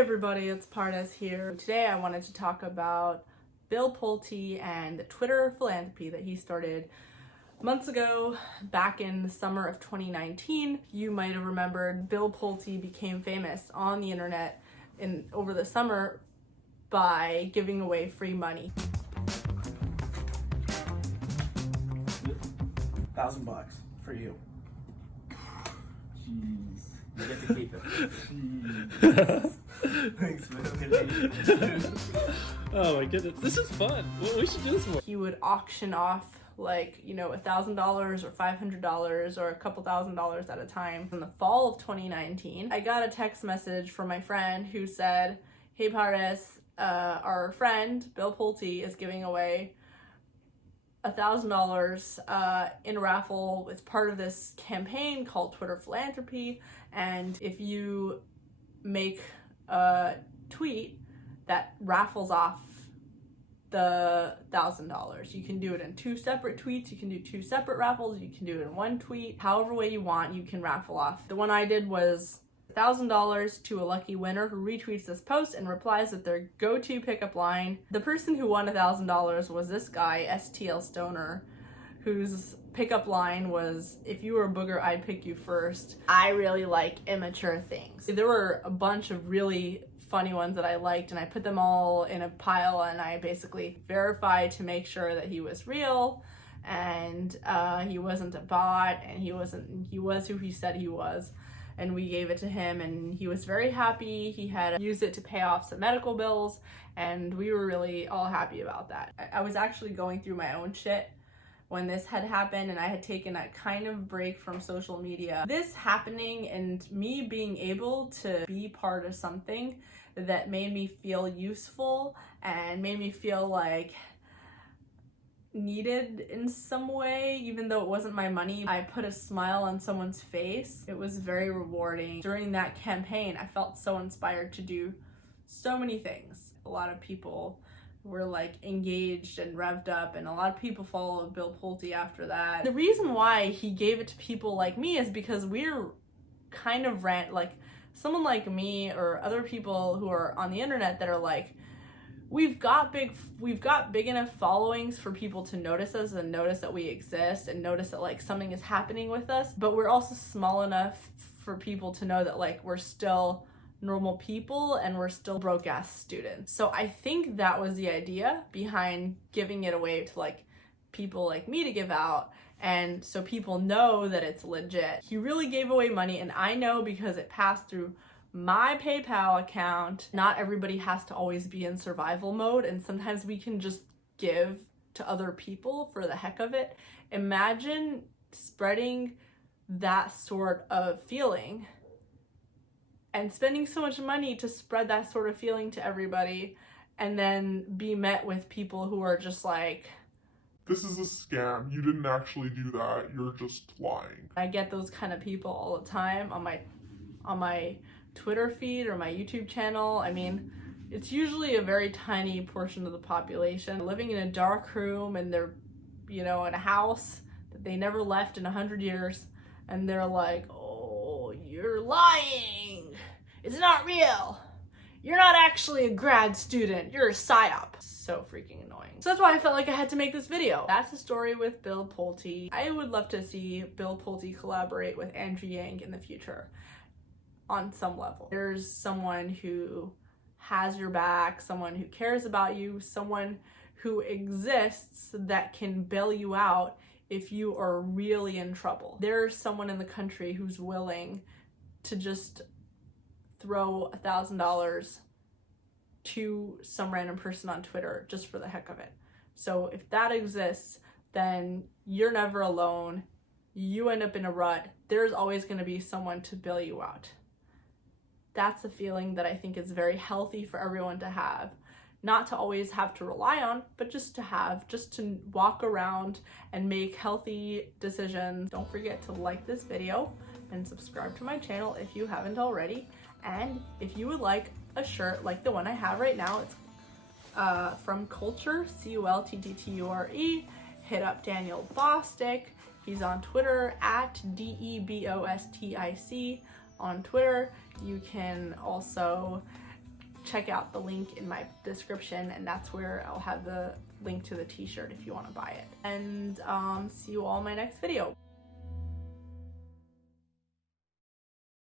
everybody, it's Pardes here. Today I wanted to talk about Bill Pulte and the Twitter Philanthropy that he started months ago, back in the summer of 2019. You might have remembered Bill Pulte became famous on the internet over the summer by giving away free money. $1,000 for you. Jeez. You get to keep it. Jeez. Thanks, man. Oh my goodness, this is fun. We should do this more. He would auction off $1,000 or $500 or a couple $1,000s at a time. In the fall of 2019, I got a text message from my friend who said, "Hey Pardes, our friend Bill Pulte is giving away $1,000 in a raffle. It's part of this campaign called Twitter Philanthropy, and if you make a tweet that raffles off the $1,000, you can do it in 2 separate tweets, you can do 2 separate raffles, you can do it in 1 tweet, however way you want, you can raffle off. The one I did was $1,000 to a lucky winner who retweets this post and replies with their go-to pickup line. The person who won $1,000 was this guy, STL Stoner, whose pickup line was, "If you were a booger, I'd pick you first. I really like immature things." There were a bunch of really funny ones that I liked, and I put them all in a pile, and I basically verified to make sure that he was real and he wasn't a bot, and he was who he said he was. And we gave it to him, and he was very happy. He had used it to pay off some medical bills, and we were really all happy about that. I was actually going through my own shit when this had happened, and I had taken a kind of break from social media. This happening and me being able to be part of something that made me feel useful and made me feel like needed in some way, even though it wasn't my money, I put a smile on someone's face. It was very rewarding. During that campaign, I felt so inspired to do so many things. A lot of people were engaged and revved up, and a lot of people followed Bill Pulte after that. The reason why he gave it to people like me is because we're kind of someone like me or other people who are on the internet that are we've got big enough followings for people to notice us and notice that we exist and notice that something is happening with us, but we're also small enough for people to know that we're still normal people and we're still broke ass students. So I think that was the idea behind giving it away to people like me to give out, and so people know that it's legit. He really gave away money, and I know because it passed through my PayPal account. Not everybody has to always be in survival mode, and sometimes we can just give to other people for the heck of it. Imagine spreading that sort of feeling and spending so much money to spread that sort of feeling to everybody, and then be met with people who are just "This is a scam. You didn't actually do that. You're just lying." I get those kind of people all the time on my Twitter feed or my YouTube channel. I mean, it's usually a very tiny portion of the population living in a dark room, and they're, in a house that they never left in 100 years, and they're like, "Oh, you're lying. It's not real. You're not actually a grad student. You're a psyop." So freaking annoying. So that's why I felt like I had to make this video. That's the story with Bill Pulte. I would love to see Bill Pulte collaborate with Andrew Yang in the future on some level. There's someone who has your back, someone who cares about you, someone who exists that can bail you out if you are really in trouble. There's someone in the country who's willing to just throw $1,000 to some random person on Twitter just for the heck of it. So if that exists, then you're never alone. You end up in a rut. There's always going to be someone to bail you out. That's a feeling that I think is very healthy for everyone to have. Not to always have to rely on, but just to walk around and make healthy decisions. Don't forget to like this video and subscribe to my channel if you haven't already. And if you would like a shirt like the one I have right now, it's from Culture, Cultture. Hit up Daniel Bostic. He's on Twitter at DEBOSTIC on Twitter. You can also check out the link in my description, and that's where I'll have the link to the t-shirt if you want to buy it. And see you all in my next video.